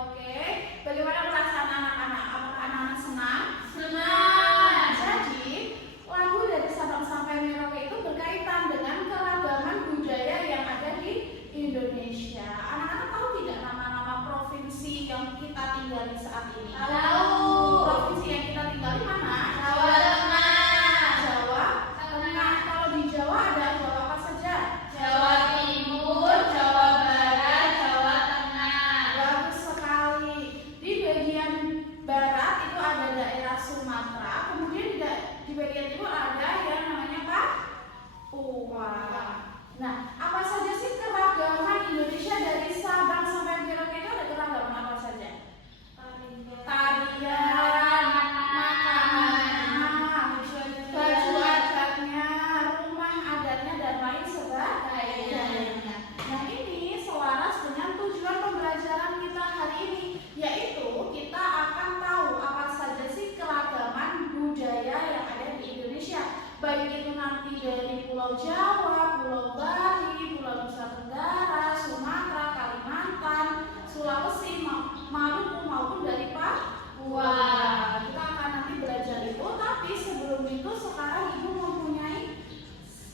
Merauke. Bagaimana perasaan anak-anak? Apakah anak-anak senang? Senang. Jadi, lagu dari Sabang sampai Merauke itu berkaitan dengan keragaman budaya yang ada di Indonesia. Anak-anak tahu tidak nama-nama provinsi yang kita tinggali saat ini? Tahu. Provinsi yang kita tinggali mana? Jawa Tengah. Jawa Tengah. Kalau di Jawa ada Jawa apa saja? Jawa Timur, Jawa Barat, Jawa Tengah. Bagus sekali. Di bagian barat itu ada daerah Sumatera, kemudian di bagian timur ada yang namanya Papua. Nah, apa saja sih keragaman Indonesia dari Sabang sampai Merauke itu ada keragaman apa saja? Tarian, makanan, baju adatnya, rumah adatnya, dan lain sebagainya. Nah, ini selaras dengan tujuan pembelajaran kita hari ini, yaitu kita akan tahu apa saja sih keragaman budaya yang ada di Indonesia, baik itu nanti dari Pulau Jawa, Pulau Bali, Pulau Nusa Tenggara, Sumatera, Kalimantan, Sulawesi, Maluku maupun dari Papua. Kita akan nanti belajar itu, tapi sebelum itu sekarang Ibu mempunyai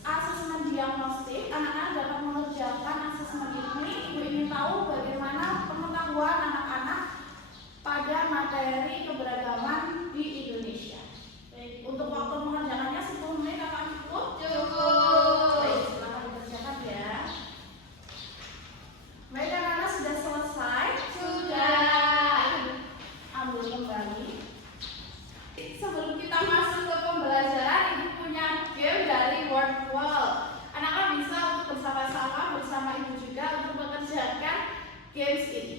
asesmen diagnostik. Anak-anak dapat mengerjakan asesmen ini. Ibu ingin tahu bagaimana pengetahuan anak-anak pada materi keberagaman di Indonesia. Untuk waktu mengerjakannya 10 menit akan cukup? Cukup. Baik, silakan dikerjakan ya. Baik, anak-anak sudah selesai? Sudah. Ambil kembali. Sebelum kita masuk ke pembelajaran, Ibu punya game dari Word Wall. Anak-anak bisa untuk bersama-sama bersama Ibu juga untuk mengerjakan games ini.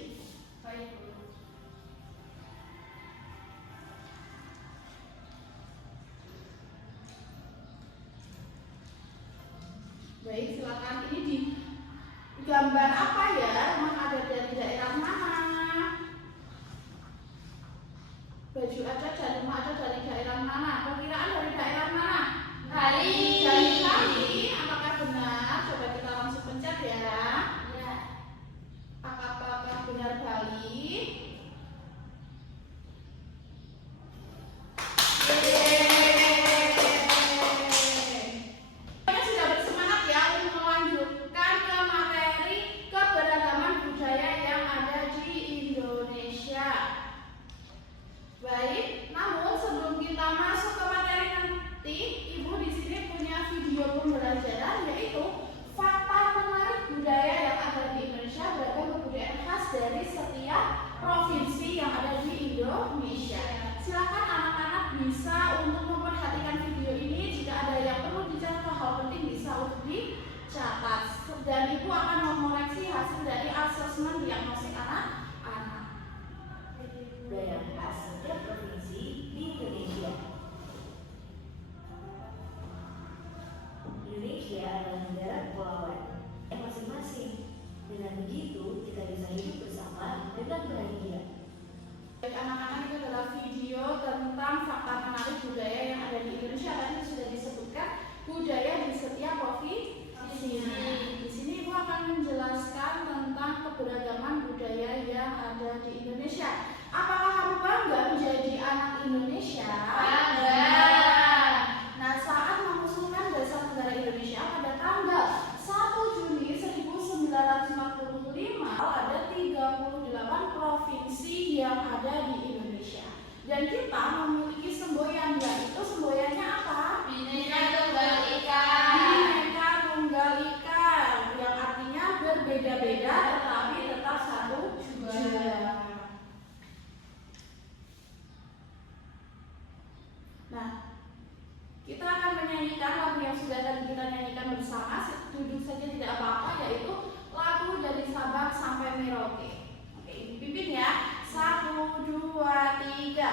Baik, silakan. Ini di gambar apa ya? Rumah adat dari daerah mana? Baju adat dan rumah adat dari daerah mana? Perkiraan dari daerah mana? Bali. Dari Bali. Apakah benar? Coba kita langsung pencet ya. Apakah benar Bali? Sudah bersemangat ya untuk melanjutkan ke materi keberagaman budaya yang ada di Indonesia. Baik, namun sebelum kita masuk ke materi nanti, Ibu di sini punya video pembelajaran, yaitu fakta menarik budaya yang ada di Indonesia, beragam kebudayaan khas dari setiap provinsi yang ada di Indonesia. Silakan anak-anak bisa untuk memperhatikan video ini. Jika ada yang perlu dicatat, hal penting bisa untuk dicatat. Dan Ibu akan mengoreksi hasil dari asesmen diagnostik anak-anak. Budaya khas setiap provinsi di Indonesia. Indonesia adalah negara kepulauan yang masing-masing. Dengan begitu, kita bisa hidup bersama dengan bahagia. Baik, anak-anak, itu adalah video tentang fakta menarik budaya yang ada di Indonesia. Tadi sudah disebutkan budaya di setiap provinsi. Di sini Ibu akan menjelaskan tentang keberagaman budaya yang ada di Indonesia. Apakah kamu bangga menjadi anak Indonesia? Bangga. Nah, saat mengusulkan Dasar Negara Indonesia pada tanggal 1 Juni 1945, ada 38 provinsi yang ada di Indonesia. Dan kita memiliki semboyan, yaitu semboyannya apa? Bhinneka Tunggal Ika. Bhinneka Tunggal Ika, yang artinya berbeda-beda tetapi tetap satu juga. Nah, kita akan menyanyikan lagu yang sudah tadi kita nyanyikan bersama. Duduk saja tidak apa-apa, yaitu lagu dari Sabang sampai Merauke. Oke, Ibu pimpin ya. 1, 2, 3.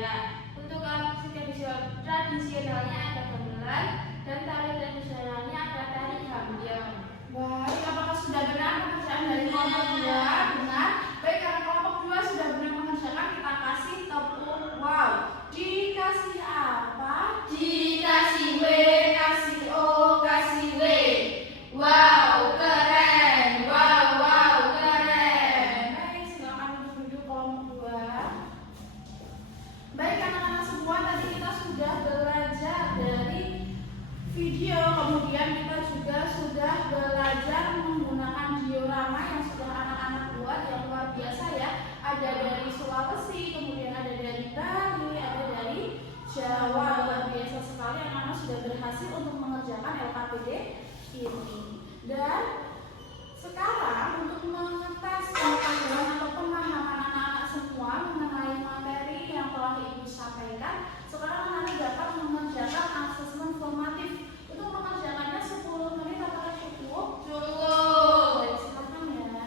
budaya. Untuk alat musik tradisionalnya ada gamelan dan tari tradisionalnya ada tari gambiong. Baik, apakah sudah benar pekerjaan dari kelompok 2? Benar. Baik, karena kelompok 2 sudah benar mengerjakan, kita kasih tepuk wow. Dikasih apa? Dikasih W, kasih O, kasih W. Wow, keren. Wow, wow, keren. Baik, silakan untuk duduk kelompok 2. Baik, anak-anak semua, tadi kita sudah belajar dari video, kemudian kita juga sudah belajar menggunakan diorama yang sudah anak-anak buat yang luar biasa ya. Ada dari Sulawesi, kemudian ada dari Bali, ada dari Jawa. Luar biasa sekali, anak-anak sudah berhasil untuk mengerjakan LKPD ini. Dan sekarang untuk mengetes pengetahuan atau pemahaman anak-anak semua mengenai materi yang telah Ibu sampaikan, sekarang anak-anak dapat mengerjakan asesmen formatif. Untuk mengerjakannya 10 menit apakah cukup? Cukup. Baik, silakan ya.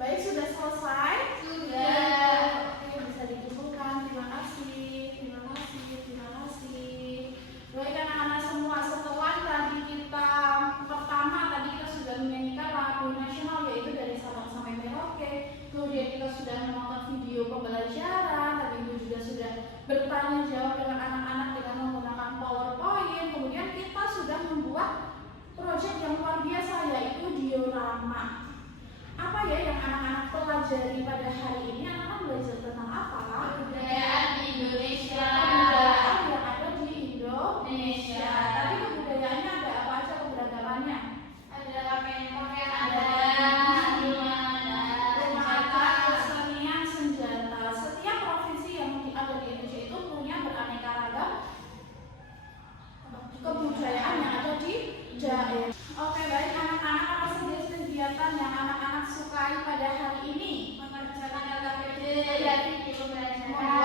Baik, sudah selesai? Sudah. Oke, bisa dikumpulkan. Terima kasih, terima kasih, terima kasih. Baik anak-anak semua, setelah tadi kita sudah menyanyikan lagu nasional yaitu dari Sabang sampai Merauke. Kemudian kita sudah menonton video pembelajaran. Tadi Ibu juga sudah bertanya jawab dengan anak-anak dengan menggunakan PowerPoint. Kemudian kita sudah membuat proyek yang luar biasa yaitu diorama. Apa ya yang anak-anak pelajari pada hari ini? Anak-anak belajar tentang apa? Kebudayaan Indonesia. Kebudayaan yang ada di Indonesia. Indonesia. Tadi kebudayaannya ada apa aja keberagamannya? Ada pakaian Ada rumah adat, kesenian, senjata. Setiap provinsi yang ada di Indonesia itu punya beraneka ragam kebudayaan yang ada di daerah. Oke, baik anak-anak, apa saja kegiatan yang anak-anak sukai pada hari ini? mengerjakan LKPD dan video pembelajaran.